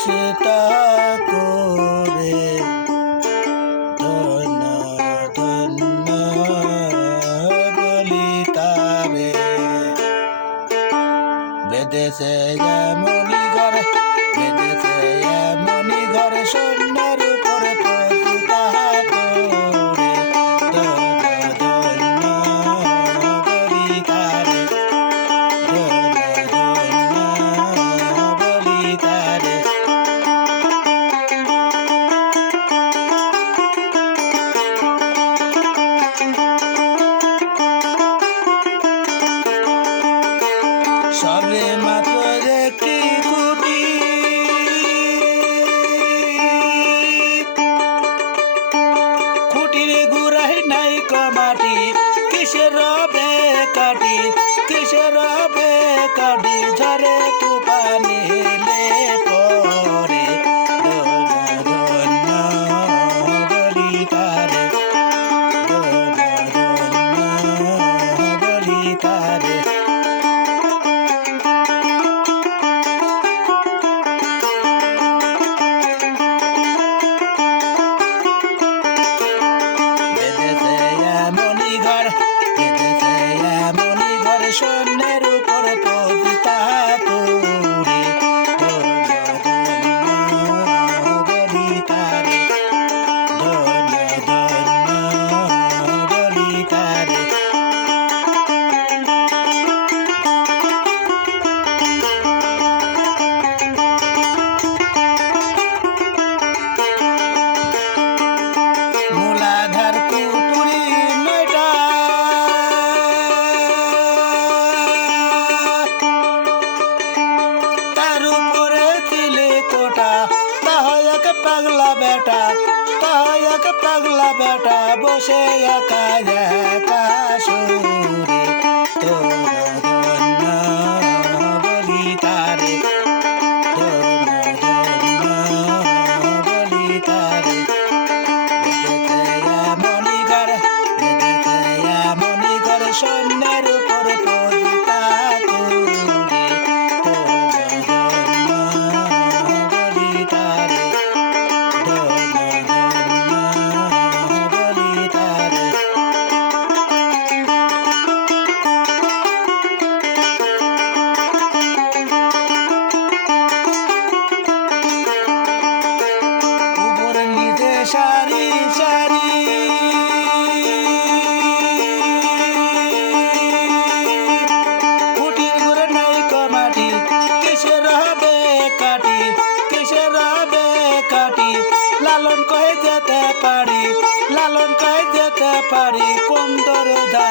সীতা করে ধন্য ধন্য বলি তারে বেদেশে এমনি ঘর বেদেশে এমনি ঘর সন্ন্যার উপর পতিতা করে ধন্য ধন্য বলি তারে ধন্য ধন্য বলি তারে সবে মাত্র একটি কুটি কুটির গুড়াই নাই কমাটি কিসের রবে কাটি কিসের রবে কাটি ঝরে তুফানি লে পরে ধন্য ধন্য বলি তারে ধন্য ধন্য বলি তারে সন্ন্যের উপর পতিতা করে ধন্য ধন্য বলি তারে ধন্য ধন্য বলি তারে মূলাধার কুটুরি নয়টা পাগলা বেটা তাহাক পাগলা বেটা বসে একা একা সুরে ধন্য ধন্য বলি তারে ধন্য ধন্য বলি তারে এমনি ঘর সন্ন্যের উপর পতিতা করে ধন্য ধন্য বলি তারে সারি সারি কুটির ঘুরে নাই কমাটি কিসের হবে কাটি কিসের হবে কাটি লালন কয়ে যেতে পারি লালন কয়ে যেতে পারি কোন দরজা